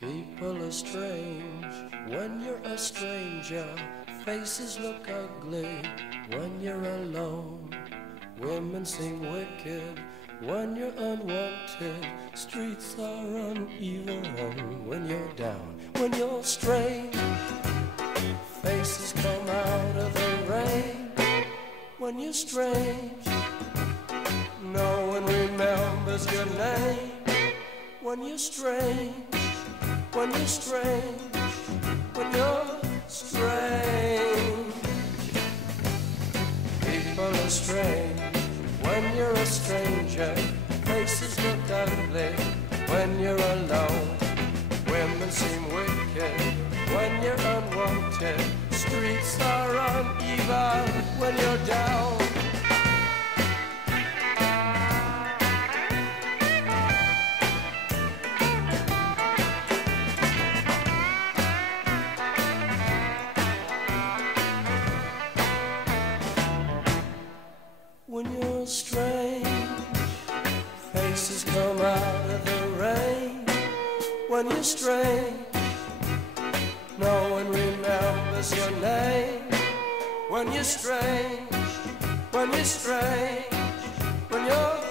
People are strange when you're a stranger. Faces look ugly when you're alone. Women seem wicked when you're unwanted. Streets are uneven when you're down. When you're strange, faces come out of the rain. When you're strange, no one remembers your name. When you're strange, when you're strange, when you're strange. People are strange when you're a stranger. Faces look ugly when you're alone. Women seem wicked when you're unwanted. Streets are uneven when you're down. When you're strange, faces come out of the rain. When you're strange, no one remembers your name. When you're strange, when you're strange, when you're